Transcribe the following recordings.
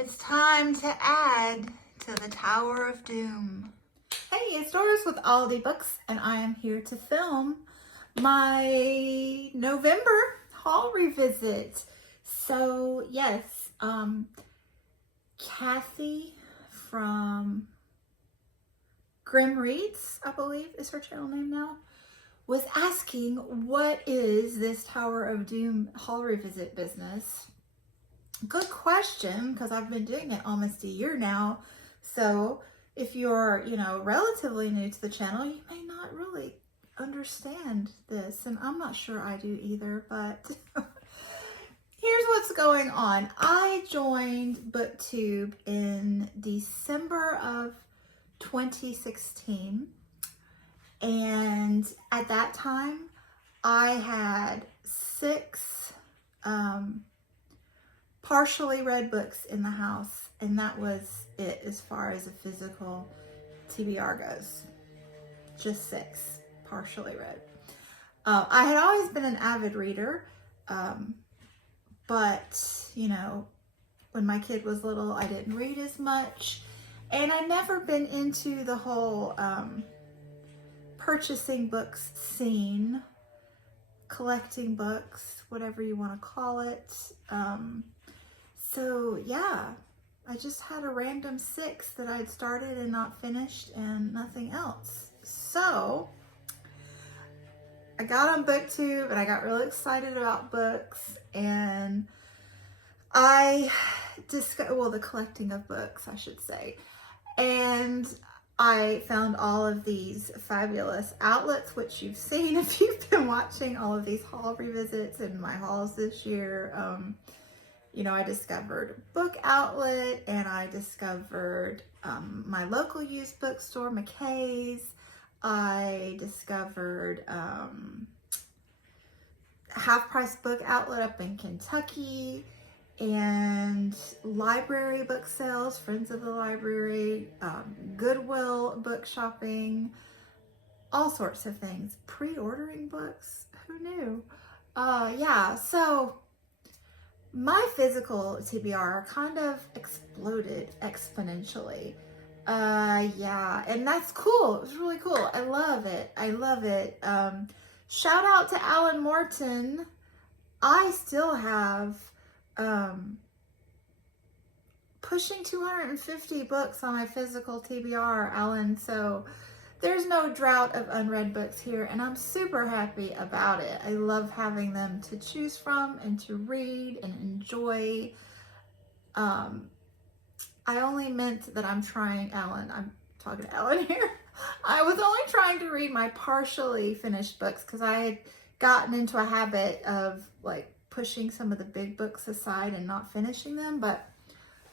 It's time to add to the Tower of Doom. Hey, it's Doris with Aldi Books, and I am here to film my November haul revisit. So yes, Kathy from Grimm Reads, I believe is her channel name now, was asking what is this Tower of Doom haul revisit business. Good question, because I've been doing it almost a year now. So if you're, relatively new to the channel, you may not really understand this. And I'm not sure I do either, but here's what's going on. I joined BookTube in December of 2016. And at that time, I had 6 partially read books in the house, and that was it as far as a physical TBR goes. Just 6 partially read. I had always been an avid reader, but when my kid was little, I didn't read as much, and I'd never been into the whole purchasing books scene, collecting books, whatever you want to call it. So yeah, I just had a random 6 that I'd started and not finished and nothing else. So I got on BookTube and I got really excited about books, and I discovered, the collecting of books, I should say. And I found all of these fabulous outlets, which you've seen if you've been watching all of these haul revisits and my hauls this year. I discovered Book Outlet, and I discovered my local used bookstore, McKay's. I discovered Half Price Book Outlet up in Kentucky, and library book sales, Friends of the Library, Goodwill book shopping, all sorts of things. Pre-ordering books, who knew? Yeah, so my physical TBR kind of exploded exponentially. Yeah, and that's cool. It was really cool. I love it. I love it. Shout out to Alan Moreton. I still have pushing 250 books on my physical TBR, Alan. So there's no drought of unread books here, and I'm super happy about it. I love having them to choose from and to read and enjoy. I only meant that I'm trying, Alan, I'm talking to Alan here. I was only trying to read my partially finished books because I had gotten into a habit of pushing some of the big books aside and not finishing them, but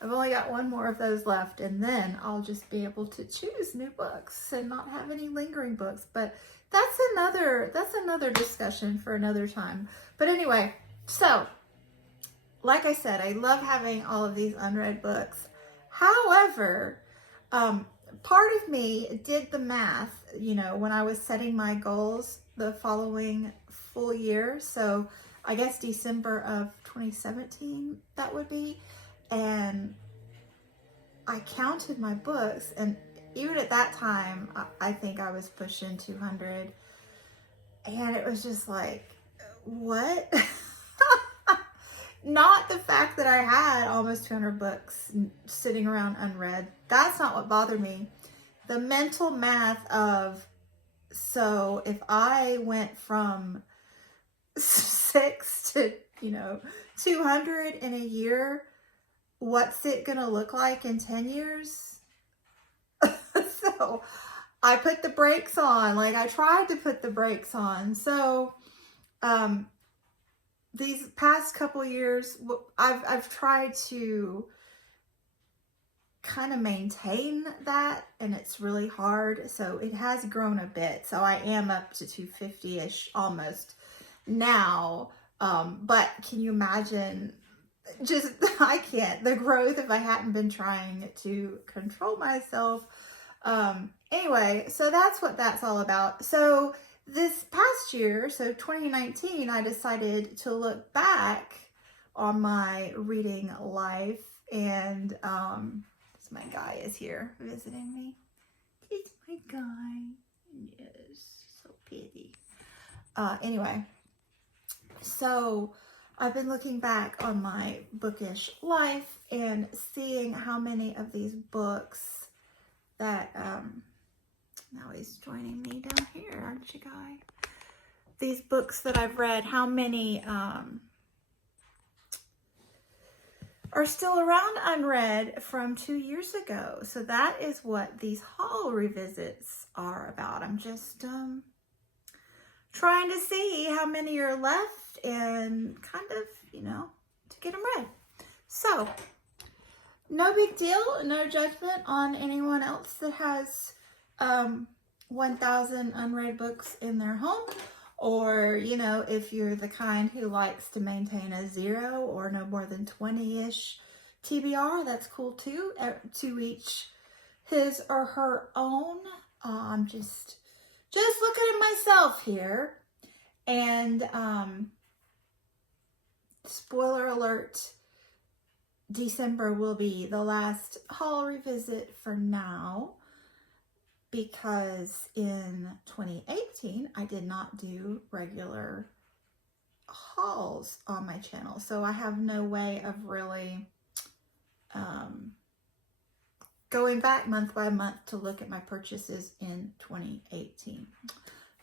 I've only got 1 more of those left, and then I'll just be able to choose new books and not have any lingering books. But that's another discussion for another time. But anyway, so like I said, I love having all of these unread books. However, part of me did the math, when I was setting my goals the following full year. So I guess December of 2017, that would be. And I counted my books, and even at that time, I think I was pushing 200. And it was just like, what? Not the fact that I had almost 200 books sitting around unread. That's not what bothered me. The mental math of, so if I went from 6 to, 200 in a year, what's it gonna look like in 10 years? So I put the brakes on. I tried to put the brakes on. So these past couple years, I've tried to kind of maintain that, and it's really hard. So it has grown a bit. So I am up to 250-ish almost now. But can you imagine I can't. The growth if I hadn't been trying to control myself. Anyway, so that's what that's all about. So this past year, so 2019, I decided to look back on my reading life And my guy is here visiting me. It's my guy. Yes, so pretty. Anyway, so I've been looking back on my bookish life and seeing how many of these books that, now he's joining me down here, aren't you, guy? These books that I've read, how many are still around unread from 2 years ago. So that is what these haul revisits are about. I'm just trying to see how many are left and kind of, you know, to get them read. So no big deal, no judgment on anyone else that has 1,000 unread books in their home. Or, you know, if you're the kind who likes to maintain a 0 or no more than 20-ish TBR, that's cool too. To each his or her own. I'm just looking at myself here. And spoiler alert, December will be the last haul revisit for now. Because in 2018, I did not do regular hauls on my channel. So I have no way of really going back month by month to look at my purchases in 2018.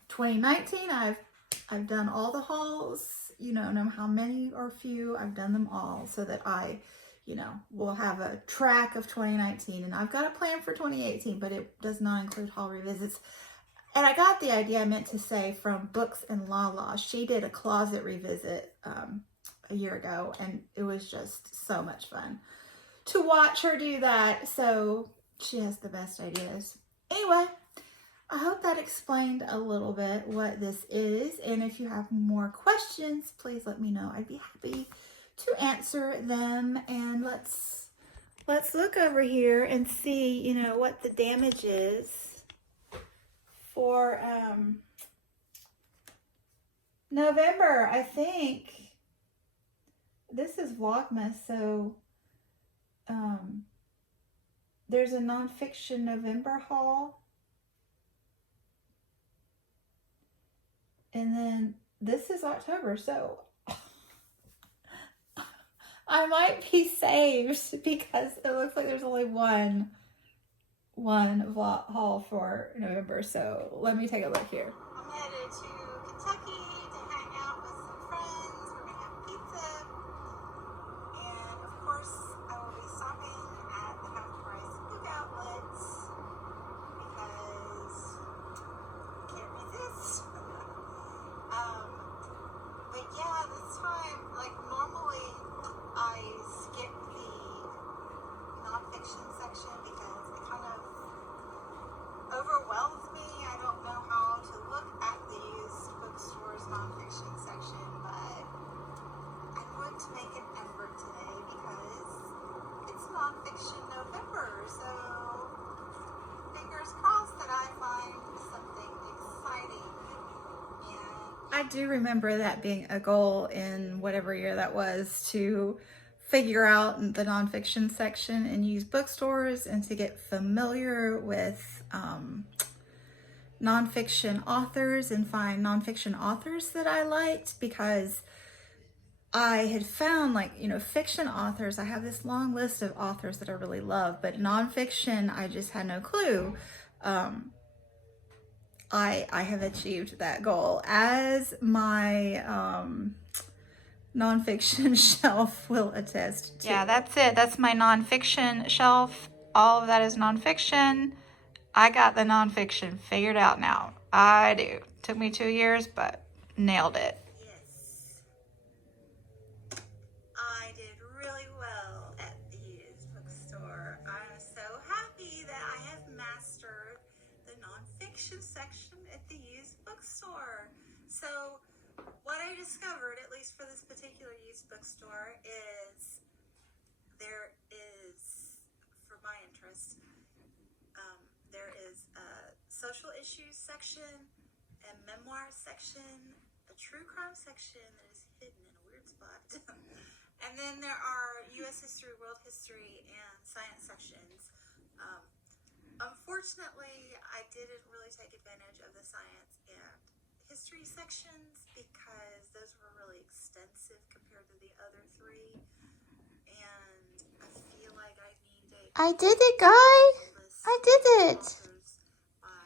2019, I've done all the hauls, you know how many or few, I've done them all so that I, you know, we'll have a track of 2019, and I've got a plan for 2018, but it does not include haul revisits. And I got the idea, I meant to say, from Books and Lala. She did a closet revisit a year ago, and it was just so much fun to watch her do that. So she has the best ideas. Anyway, I hope that explained a little bit what this is. And if you have more questions, please let me know. I'd be happy to answer them. And let's look over here and see, you know, what the damage is for November. I think this is Vlogmas, so there's a nonfiction November haul, and then this is October, so I might be saved because it looks like there's only one vlog haul for November. So let me take a look here. I'm headed to Kentucky to hang out with some friends. We're gonna have pizza, and of course I will be stopping at the half price book outlets because I can't resist. But yeah, this time, like normally I skip the nonfiction section because it kind of overwhelms me. I don't know how to look at these bookstores nonfiction section, but I'm going to make an effort today because it's nonfiction November, so fingers crossed that I find something exciting. I do remember that being a goal in whatever year that was, to figure out the nonfiction section and use bookstores and to get familiar with nonfiction authors and find nonfiction authors that I liked, because I had found, like, you know, fiction authors, I have this long list of authors that I really love, but nonfiction, I just had no clue. I have achieved that goal, as my nonfiction shelf will attest to. Yeah, that's it. That's my nonfiction shelf. All of that is nonfiction. I got the nonfiction figured out now. I do. Took me 2 years, but nailed it. Yes. I did really well at the used bookstore. I'm so happy that I have mastered the nonfiction section at the used bookstore. So what I discovered, at least for this particular used bookstore, is there is, for my interest, there is a social issues section, a memoir section, a true crime section that is hidden in a weird spot, And then there are U.S. history, world history, and science sections. Unfortunately, I didn't really take advantage of the science and history sections because those were really extensive compared to the other three. And I feel like I need I did it, Guy. I did it.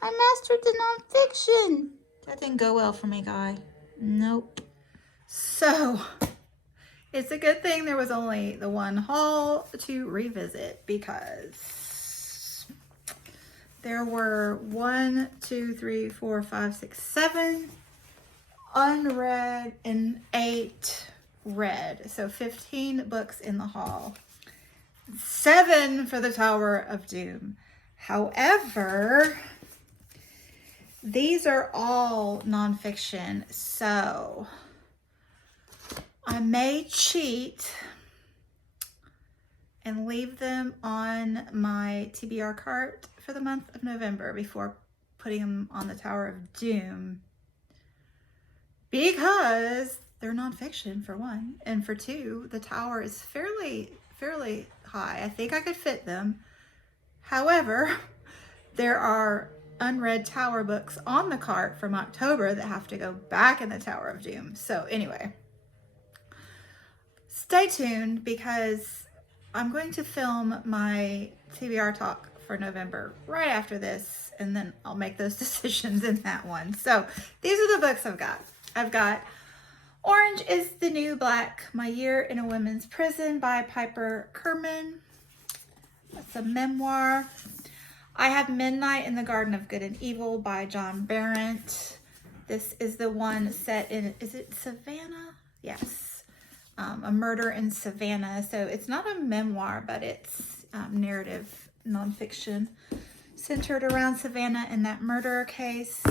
I mastered the nonfiction. That didn't go well for me, Guy. Nope. So, it's a good thing there was only the one haul to revisit because there were 1, 2, 3, 4, 5, 6, 7 unread and 8 read. So 15 books in the haul. 7 for the Tower of Doom. However, these are all nonfiction, so I may cheat and leave them on my TBR cart for the month of November before putting them on the Tower of Doom, because they're nonfiction, for one, and for two, the tower is fairly high. I think I could fit them. However, there are unread tower books on the cart from October that have to go back in the Tower of Doom. So anyway, stay tuned because I'm going to film my TBR talk for November right after this, and then I'll make those decisions in that one. So these are the books I've got. I've got Orange is the New Black, My Year in a Women's Prison by Piper Kerman. That's a memoir. I have Midnight in the Garden of Good and Evil by John Berendt. This is the one set in, is it Savannah? Yes. A Murder in Savannah. So it's not a memoir, but it's narrative nonfiction centered around Savannah and that murder case.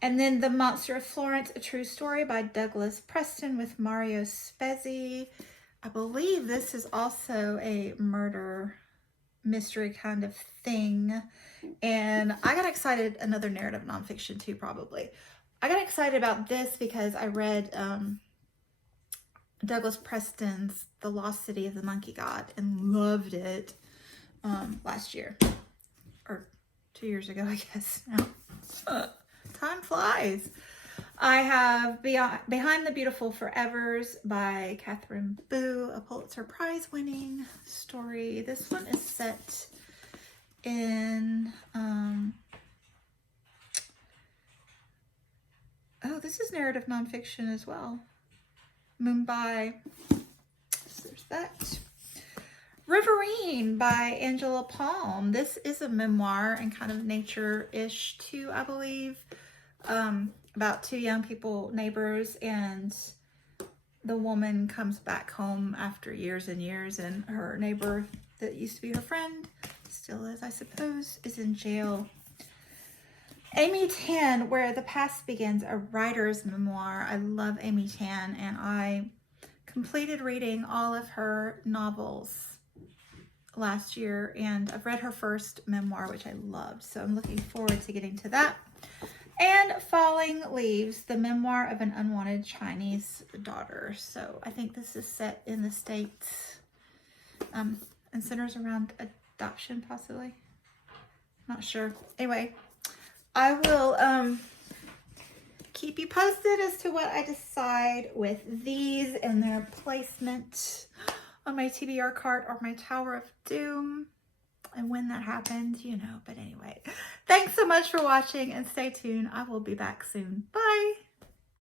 And then The Monster of Florence, A True Story by Douglas Preston with Mario Spezzi. I believe this is also a murder mystery kind of thing. And I got excited, another narrative nonfiction too, probably. I got excited about this because I read Douglas Preston's The Lost City of the Monkey God and loved it last year. Or 2 years ago, I guess. Now. Time flies. I have Behind the Beautiful Forevers by Catherine Boo, a Pulitzer Prize winning story. This one is set in, oh, this is narrative nonfiction as well. Mumbai. So there's that. Riverine by Angela Palm. This is a memoir and kind of nature-ish too, I believe. About two young people, neighbors, and the woman comes back home after years and years, and her neighbor that used to be her friend, still is, I suppose, is in jail. Amy Tan, Where the Past Begins, a writer's memoir. I love Amy Tan, and I completed reading all of her novels last year, and I've read her first memoir, which I loved, so I'm looking forward to getting to that. And Falling Leaves, the memoir of an unwanted Chinese daughter. So I think this is set in the States and centers around adoption, possibly. Not sure. Anyway, I will keep you posted as to what I decide with these and their placement on my TBR cart or my Tower of Doom. And when that happens, you know. But anyway, thanks so much for watching and stay tuned. I will be back soon. Bye.